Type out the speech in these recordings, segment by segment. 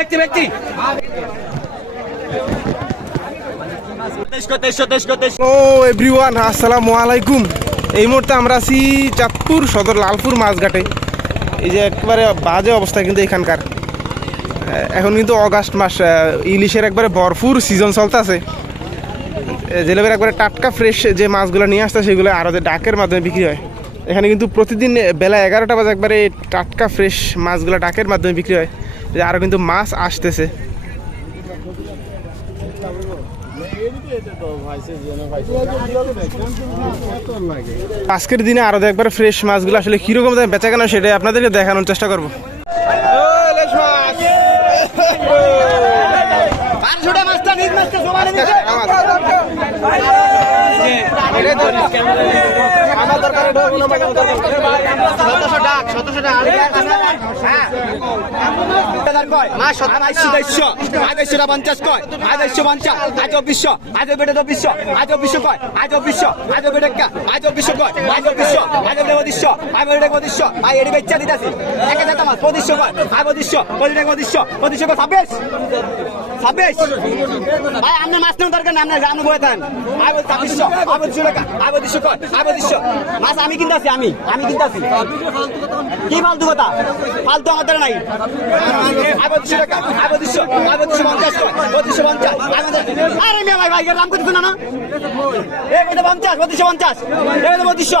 ব্যক্তি ব্যক্তি। আলাইকুম এই মুহূর্তে আমরা আছি চাঁদপুর সদর লালপুর মাছঘাটে। এই যে একেবারে বাজে অবস্থা কিন্তু এখানকার। এখন কিন্তু অগাস্ট মাস ইলিশের একবারে ভরপুর সিজন চলতেছে। জেলেবের একবারে টাটকা ফ্রেশ যে মাছগুলো নিয়ে আসতে সেগুলো আরও ডাকের মাধ্যমে বিক্রি হয়। এখানে কিন্তু প্রতিদিন বেলা এগারোটা বাজে একবারে টাটকা ফ্রেশ মাছগুলো ডাকের মাধ্যমে বিক্রি হয়। আরও কিন্তু মাছ আসতেছে। আজকের দিনে আরও একবার ফ্রেশ মাছগুলো আসলে কীরকম বেচা কেন সেটা আপনাদেরকে দেখানোর চেষ্টা করব। পঞ্চাশ কয় আজ একশো পঞ্চাশ আজ বিশ্ব আজ বেটে তো বিশ্ব আজ বিশ্ব কয় আজ বিশ্ব আজ বেটে আজ বিশ্ব কয় আজ বিশ্ব আজ বিশ্ব আজ বেটে আই এডি বেচা দিতাছি এক টাকা পঁচিশশো কয় বিশ্ব পঁচিশ পঁচিশশো ছাব্বিশ ছাব্বিশ। ভাই, আপনি মাছ নেওয়ার দরকার নেই আপনার গ্রামে বয়ে থাকেন। আই বল ছাব্বিশশো আই বলছি আই বলছি আই বলছি মাছ আমি কিনতে আছি আমি আমি কিনতে আছি কি ফালতু কথা? ফালতু আমাদের নাই। আই বলছি আই বলছি আই বলছি পঞ্চাশ পঁচিশশো পঞ্চাশ বলছি আরে মেয়ে ভাই ভাই দাম কত না না? এই বলতে পঞ্চাশ পঁচিশশো পঞ্চাশ। এই বলতে পঁচিশশো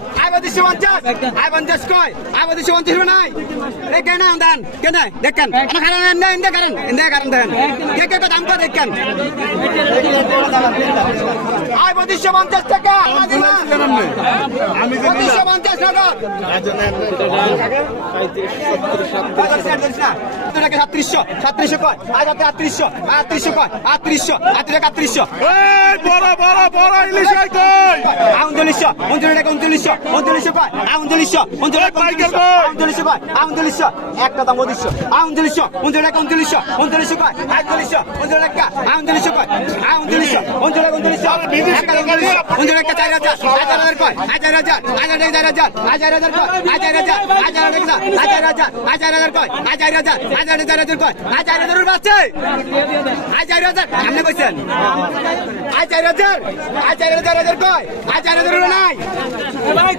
আইবা দিশে পঞ্চাশ। আই পঞ্চাশ কয়? আইবা দিশে পঞ্চাশ নাই? রে কেন দেন কেন দেখেন। আমার খারাপ এন্দে এন্দে কারণ এন্দে কারণ দেখেন। কে কে দাম করে দেখেন? আইবা দিশে পঞ্চাশ টাকা আমি দিশে পঞ্চাশ টাকা। আচ্ছা, সাতত্রিশশো সাতত্রিশশো কয়? আজ আপনি আটত্রিশশো আটত্রিশশো কয়? আটত্রিশশো আটত্রিশ আটত্রিশশো। বড় বড় বড় ইলিশ আউন্দ্রিশশো উনচল্লিশশো উনচল্লিশশো উনচল্লিশশো কয়? উনচল্লিশশো। উনচল্লিশশো কয়? উনচল্লিশশো একটা দাম উনত্রিশশো উনচল্লিশশো। উনচল্লিশ টাকা উনচল্লিশশো। উনচল্লিশশো কয়? একচল্লিশশো। উনচল্লিশ টাকা উনচল্লিশশো কয়? উনচল্লিশশো। উনচল্লিশ উনচল্লিশশো। উনচল্লিশ টাকা চার হাজার। হাজার হাজার কয়? হাজার হাজার। হাজার টাকা চার হাজার। হাজার হাজার কয়? হাজার হাজার। হাজার টাকা হাজার হাজার। কয়? হাজার হাজার। হাজার হাজার হাজার কয়? হাজার হাজার বাড়ছে হাজার হাজার। আপনি কইছেন হাজার হাজার। হাজার হাজার হাজার কয়? হাজার হাজার নাই।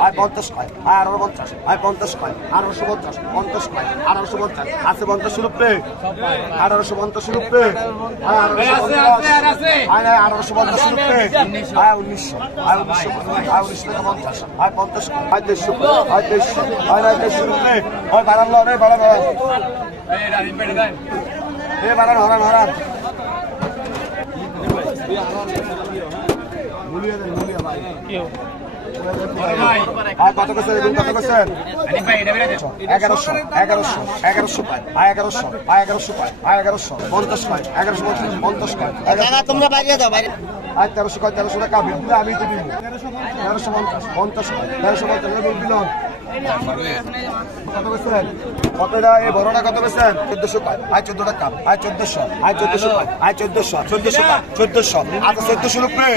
মনে পঞ্চাশ কয় আঠারো পঞ্চাশ আয় পঞ্চাশ কয় আঠারোশো পঞ্চাশ পঞ্চাশ কয় আঠারোশো পঞ্চাশ আছে পঞ্চাশ রুপে আঠারোশো পঞ্চাশ রুপে আঠারোশো পঞ্চাশ রুপে আয় উনিশশো আয় উনিশশো আয় উনিশশো টাকা পঞ্চাশ আয় পঞ্চাশ আয় দেড়শো আয় দেড়শো আয় দেড়শো রুপে ওই বাড়ালো রে বাড়ানো এ বাড়ান হরান হরান। মুলিয়া দেন মুলিয়া ভাই। আর কত করছেন এগুলো কত করছেন? এগারোশো এগারোশো এগারোশো পায় আয় এগারোশো আয় এগারোশো পায় আয় এগারোশো পঞ্চাশ পায় এগারোশো পঞ্চাশ পঞ্চাশ পায় তোমরা বাইরে যাও বাইরে। আর তেরোশো কয় তেরোশো টাকা আমি তো দিব। তেরোশো পঞ্চাশ পঞ্চাশ পায় তেরোশো পঞ্চাশ কত বেছেন কতটা? এই বড়টা কত বেছেন চোদ্দশো আয় চোদ্দ টাকা আয় চোদ্দশো। আয় চোদ্দশো আয় চোদ্দশো। চোদ্দশো চোদ্দশো। আচ্ছা চোদ্দশো রুপে।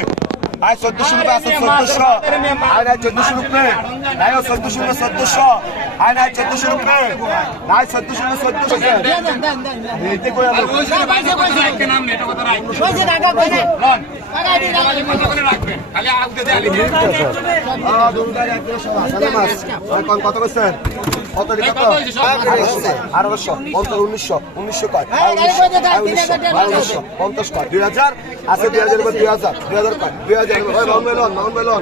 আয় চোদ্দশো রুপে আছে চোদ্দশো। আয় নাই চোদ্দশো রুপে। নাই চোদ্দশো রুপে চোদ্দশো। আয় নাই চোদ্দশো রুপে। নাই চোদ্দশো রুপে চোদ্দশো। এইতে কই কত করছেন? কত আঠারোশো। পঞ্চাশ উনিশশো। উনিশশো কয়? উনিশশো উনিশশো পঞ্চাশ কয়? দুই হাজার? আছে দুই হাজার দুই হাজার দুই হাজার কয়? দুই হাজার নন মেলন মেলন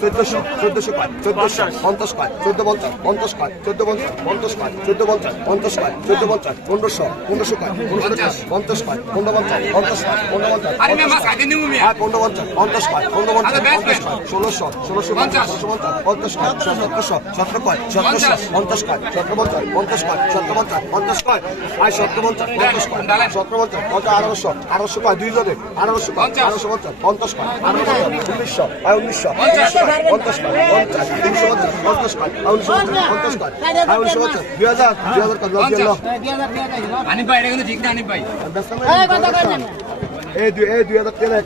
চোদ্দশো চোদ্দশো পাঁচ চোদ্দশো পঞ্চাশ পাঁচ চোদ্দ পঞ্চাশ পঞ্চাশ পাঁচ চোদ্দ পঞ্চাশ পঞ্চাশ পাঁচ চোদ্দ পঞ্চাশ পঞ্চাশ পাঁচ চোদ্দ পঞ্চাশ পনেরোশো পনেরোশো পাঁচ পনেরোশো পঞ্চাশ পাঁচ পনেরো পঞ্চাশ পঞ্চাশ পাঁচ পনেরো পঞ্চাশ হ্যাঁ পনেরো পঞ্চাশ পঞ্চাশ পাঁচ পনেরো পঞ্চাশ পঞ্চাশ পাঁচ ষোলোশো ষোলোশো পঞ্চাশ পঞ্চাশ পঞ্চাশ পাঁচ সতেরোশো সতেরো পাঁচ সতেরোশো পঞ্চাশ পাঁচ সতেরো পঞ্চাশ পঞ্চাশ পাঁচ সতেরো পঞ্চাশ পঞ্চাশ পাঁচ আর সতেরো পঞ্চাশ পঞ্চাশ পাঁচ সতেরো পঞ্চাশ পঞ্চাশ আঠারোশো আঠারোশো পাঁচ দুই জনে আঠারোশো পাঁচ আঠারোশো পঞ্চাশ পঞ্চাশ পাঁচ আঠারোশো উনিশশো আর উনিশশো পঞ্চাশ পাঁচ পঞ্চাশ তিনশো পঞ্চাশ পাঁচ উনিশশো পঞ্চাশ পাঁচ আর উনিশশো পঞ্চাশ দুই হাজার দুই হাজার কত আনিফ ভাই এটা কিন্তু ঠিক না আনিফ ভাই। এই কথা কই না এই দুই এই দুই হাজার তেলে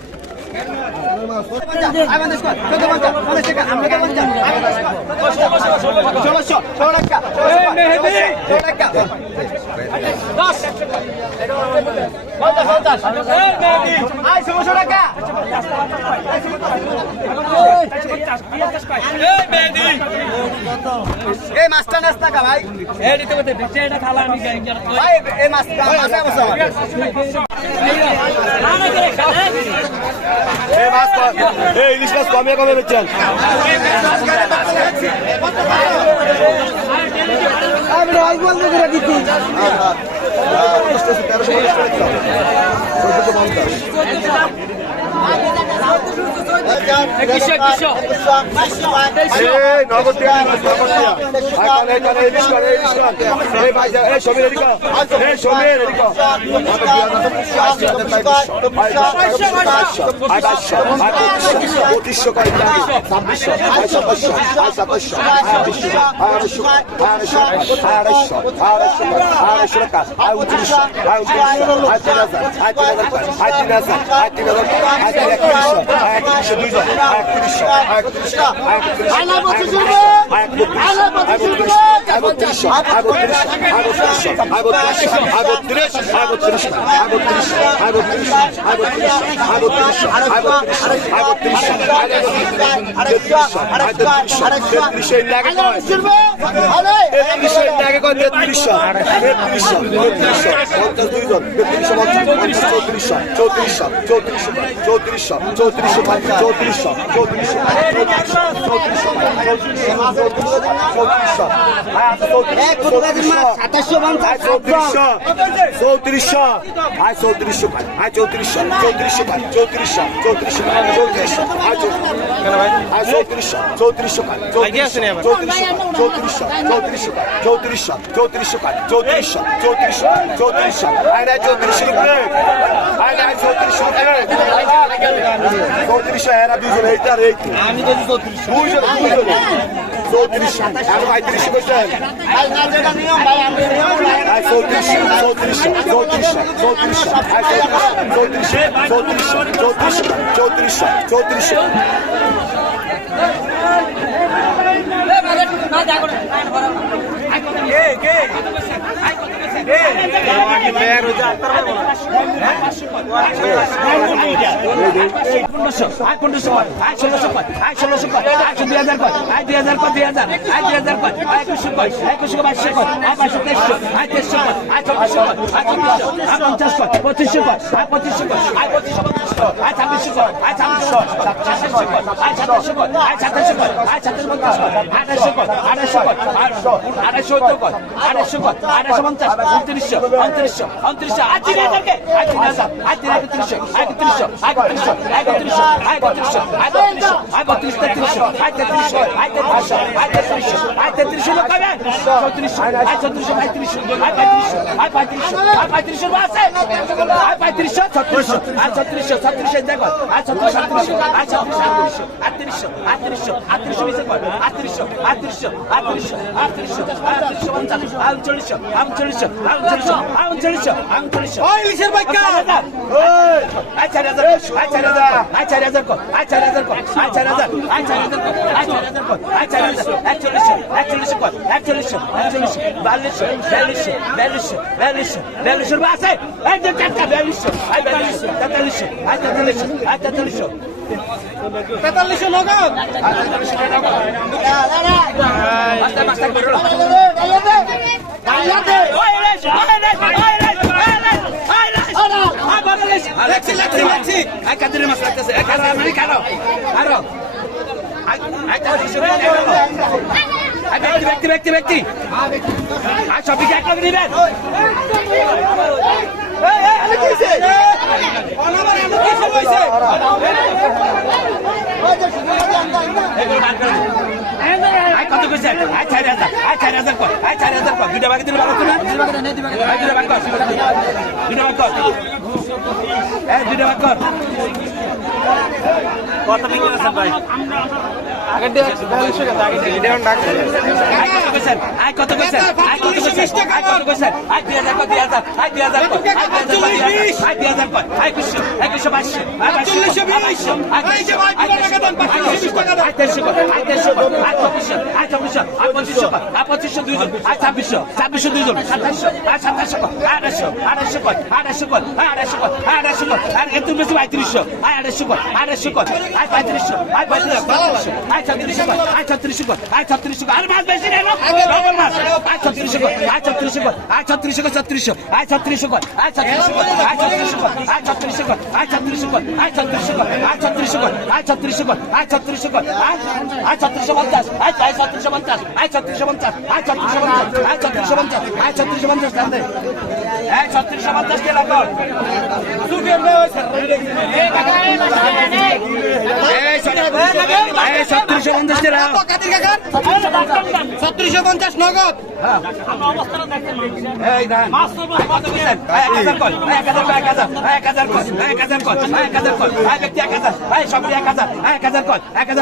এই মাছটা নাস্তা কা ভাই। এই দিতে বলতে এটা বিশ্বাস কমে কমে বেচছেন। পঁচিশশো কয়েকটা ছাব্বিশশো সাতাশশো সাতাশশো আড়াইশো আড়াইশো আড়াইশো আড়াইশো আড়াইশো একত্রিশশো আয় একত্রিশশো একত্রিশশো একত্রিশশো একত্রিশশো রুপে আয় বত্রিশশো আয় বত্রিশশো আয় বত্রিশশো আয় বত্রিশশো আয় বত্রিশশো চৌত্রিশশো চৌত্রিশশো চৌত্রিশশো চৌত্রিশশো চৌত্রিশশো চৌত্রিশশো চৌত্রিশশো চৌত্রিশশো আয় চৌত্রিশশো আয় চৌত্রিশশো চৌত্রিশশো চৌত্রিশশো চৌত্রিশশো চৌত্রিশশো আয় আয় চৌত্রিশশো চৌত্রিশশো চৌত্রিশশো চৌত্রিশশো চৌত্রিশশো চৌত্রিশশো চৌত্রিশশো চৌত্রিশশো চৌত্রিশশো চৌত্রিশশো আয় নাই চৌত্রিশশো আয় নাই চৌত্রিশশো চৌত্রিশশো এরা দুজন এইটা আর এইটা। আমি তো চৌত্রিশশো দুইজন দুইজন। চৌত্রিশশো আর পঁয়ত্রিশশো আয় চৌত্রিশশো চৌত্রিশশো চৌত্রিশশো চৌত্রিশশো আয় চৌত্রিশশো চৌত্রিশশো চৌত্রিশশো চৌত্রিশশো চৌত্রিশশো পঁচিশশো আয় পঁচিশশো আয় পঁচিশশো আয় ছাব্বিশশো আয় ছাব্বিশশো আয় সাতাশশো আয় সাতাশশো আয় সাতাশ পঞ্চাশ আঠাশশো আঠাশশো আঠাশশো আঠাশশো আঠাশশো পঞ্চাশ উনত্রিশশো উনত্রিশশো উনত্রিশশো আজকে আজকে আজকে আজকে একত্রিশশো একত্রিশশো একত্রিশশো একত্রিশশো একত্রিশশো একত্রিশশো একত্রিশ তেত্রিশশো একত্রিশশো একত্রিশশো একত্রিশশো একত্রিশশো কবে চৌত্রিশশো চৌত্রিশশো পঁয়ত্রিশশো পঁয়ত্রিশশো পঁয়ত্রিশশো পঁয়ত্রিশশো আছে পঁয়ত্রিশশো ছত্রিশশো আর ছত্রিশশো ছত্রিশশো দেখো আর ছত্রিশ আটত্রিশশো আর ছত্রিশ আটত্রিশশো আটত্রিশশো আটত্রিশশো আটত্রিশশো বিশেষ করে আটত্রিশশো আটত্রিশশো আটত্রিশশো আটত্রিশশো আটত্রিশশো পঞ্চাশ আটচল্লিশশো আটচল্লিশশো বিয়াল্লিশ বিয়াল্লিশ বিয়াল্লিশ বিয়াল্লিশ তেতাল্লিশে নগদ ব্যক্তি ব্যক্তি ব্যক্তি আর সবদিকে এক লোক নিবেন কত কইছে আই চার হাজার আই চার হাজার আই চার হাজার কর দুইটা বাকি দুটো বাকি না দুইটা বাকি কর দুইটা বাকি কর এই, দুইটা বাকি কর। কত আছেন ভাই? আগের দিন একশো গেছে আগের দিন এখন ডাক আই কত কইছেন আই কত কইছেন আই কত কইছেন আই 2000 কত 2000 আই 2000 কত আই 2000 কত আই 2100 2122 2122 আই যে ভাই টাকা দেন 25 টাকা দেন আই 300 কত আই 300 কত আই 2500 আই 2500 আই 2500 কত আই 2500 দুইজন আই 2600 2600 দুইজন 2700 আই 2700 কত আই 800 800 কত 800 কত 800 কত 800 কত আয় ছত্রিশশো কর আয় ছত্রিশশো কর আয় ছত্রিশশো কর আর মাছ বেশি নেই ডবল মাছ আয় ছত্রিশশো কর আয় ছত্রিশশো কর আয় ছত্রিশশো কর ছত্রিশশো আয় ছত্রিশশো কর আয় ছত্রিশশো কর আয় ছত্রিশশো কর আয় ছত্রিশশো কর আয় ছত্রিশশো কর আয় ছত্রিশশো কর আয় ছত্রিশশো কর আয় ছত্রিশশো কর আয় ছত্রিশশো কর আয় ছত্রিশশো পঞ্চাশ আয় আয় ছত্রিশশো পঞ্চাশ আয় ছত্রিশশো পঞ্চাশ আয় ছত্রিশশো পঞ্চাশ আয় ছত্রিশশো পঞ্চাশ আয় ছত্রিশশো পঞ্চাশ আয় ছত্রিশশো পঞ্চাশ কে লাগো এই ছত্রিশশো পঞ্চাশ টাকা ছত্রিশশো পঞ্চাশ নগদ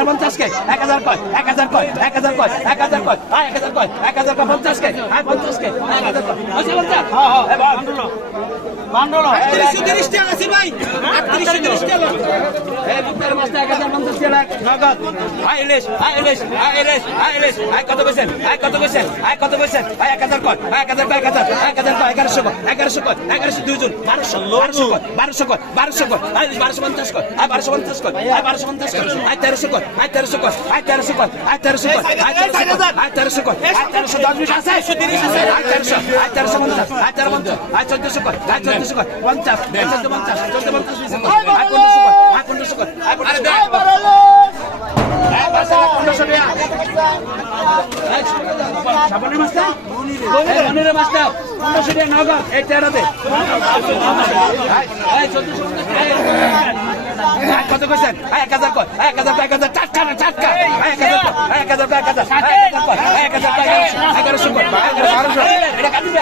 পঞ্চাশ কে পঞ্চাশ কে পঞ্চাশ কে কত বলছেন আয় কত বলছেন আয় কত বলছেন আয় এক হাজার কয় এক হাজার কয় এক হাজার এক হাজার কয় এগারোশো কয় এগারোশো কয় এগারোশো দুজন বারোশো বারোশো কয় বারোশো কয় বারোশো কয় আয় বারোশো পঞ্চাশ কয় আয় বারোশো পঞ্চাশ কয় আয় বারোশো পঞ্চাশ কয় আয় তেরোশো কয় আয় তেরোশো কয় আয় তেরোশো আছে আয় তেরোশো আয় তেরোশো পঞ্চাশ আয় তেরো পঞ্চাশ আয় চোদ্দশো কয় চোদ্দশো কর পঞ্চাশ চোদ্দ পঞ্চাশ চোদ্দ পঞ্চাশ আয় পনেরোশো কর আয় পনেরোশো কর আয় পনেরোশো পনেরোশো টাকা সাবনের মাছটা মনিরের মাছটা পনেরোশো টাকা নগদ এই তেরোতে এই চোদ্দশো কত কইছেন এক হাজার কর। এক হাজার এক হাজার চারটা না চারটা এক হাজার এক হাজার এক হাজার এক হাজার কর। এক হাজার এগারোশো কর এগারোশো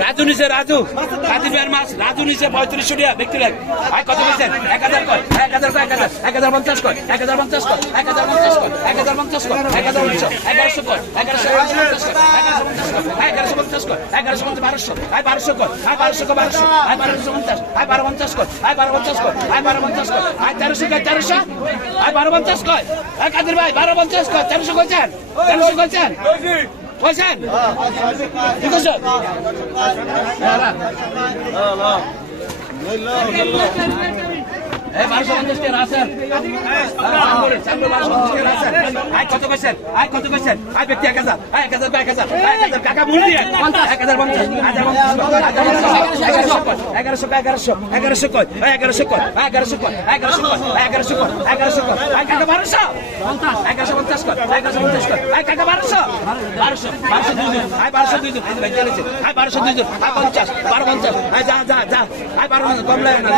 রাজু নিচে রাজু বিয়ার মাছ রাজু নিচে পঁয়ত্রিশশো টাকা ব্যক্তি লাখ আয় কত বলছেন এক হাজার কর এক হাজার কর এক হাজার এক হাজার পঞ্চাশ কর এক হাজার পঞ্চাশ কর এক হাজার পঞ্চাশ কর এক হাজার পঞ্চাশ কর এক হাজার উনিশশো এগারোশো কর এগারোশো পঞ্চাশ কর এগারোশো পঞ্চাশ কর এগারোশো পঞ্চাশ বারোশো আয় বারোশো কর আয় বারোশো কর বারোশো আয় বারোশো পঞ্চাশ আয় বারো পঞ্চাশ কর আয় বারো পঞ্চাশ কর আয় বারো পঞ্চাশ কর আয় তেরোশো কর তেরোশো আয় বারো পঞ্চাশ কর আয় কাদের ভাই বারো পঞ্চাশ কর তেরোশো কইছেন তেরোশো কইছেন বসেন। ঠিক আছে হ্যাঁ, হ্যাঁ। এগারোশো এগারোশো এগারোশো কয়? এগারোশো কয়? এগারোশো কয়? এগারোশো কয়? এগারোশো কয়? এগারোশো কয়? কাকা বারোশো? এগারোশো পঞ্চাশ কয়? এগারোশো পঞ্চাশ কয়? কাকা বারোশো? বারোশো বারোশো দুইজন আয় বারোশো দুইজন আয় বারোশো দুইজন আয় পঞ্চাশ। বারো পঞ্চাশ। আয় যা যা যা। আয় বারো কম লাগে না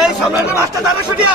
এই সম্রাটের মাস্টার দাদা শুটিয়া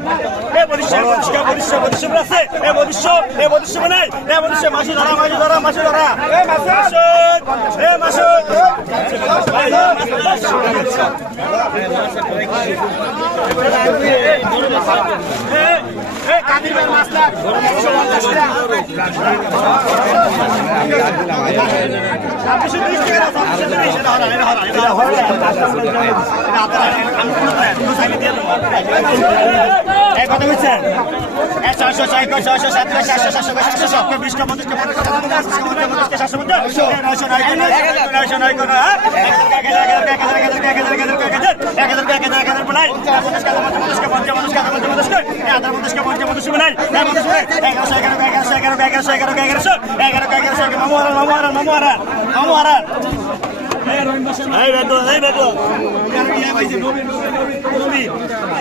এ বদিশ্য বদিশ্য বদিশ্য বদিশ্য আছে এ বদিশ্য এ বদিশ্য নাই এ বদিশ্য মাসি ধরা মাসি ধরা মাসি ধরা। এ মাসুদ এ এটা হরা এটা হরা এটা হরা এটা হরা কথা বলছেন চারশো ছয়শো ছয়শো সাতশো সাতশো সাতশো সাতশো সাতশো বিশটা পঁচিশটা এগারো পঞ্চাশশো নয়শো নয়শো এগারো নয়শো এগারো এই বেটো এই বেটো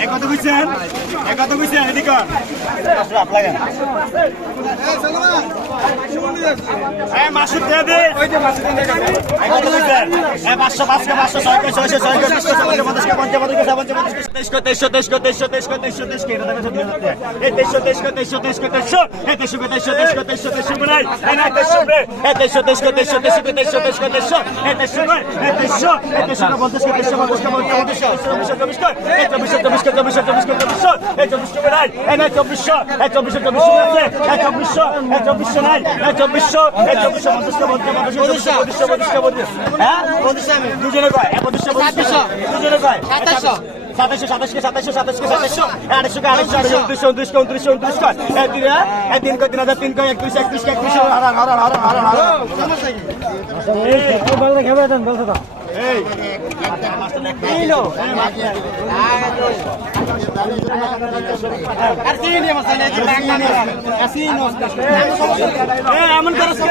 একত কইছেন? একত কইছেন? এদিকে লাগেন Ένα το μισό, ένα το μισό, ένα το μισό, ένα το μισό, চব্বিশশো নাই? এই চব্বিশশো এই চব্বিশশো পঞ্চাশকে পঞ্চাশ পঞ্চাশ পঁচিশশো। পঁচিশশো পঁচিশ হ্যাঁ? দুজনে কয়? পঁচিশশো পঁচিশশো। দুজনে কয়? সাতাশশো। সাতাশশো সাতাশকে সাতাশশো সাতাশকে সাতাশশো। আড়াইশো আড়াইশো আড়াইশো উনত্রিশশো উনত্রিশশো উনত্রিশশো উনত্রিশ কয়? এক তিন এক তিন কয় তিন হাজার তিন কয় একত্রিশ একত্রিশ একত্রিশ হারান হারান হারান হারান হারান এমন করছে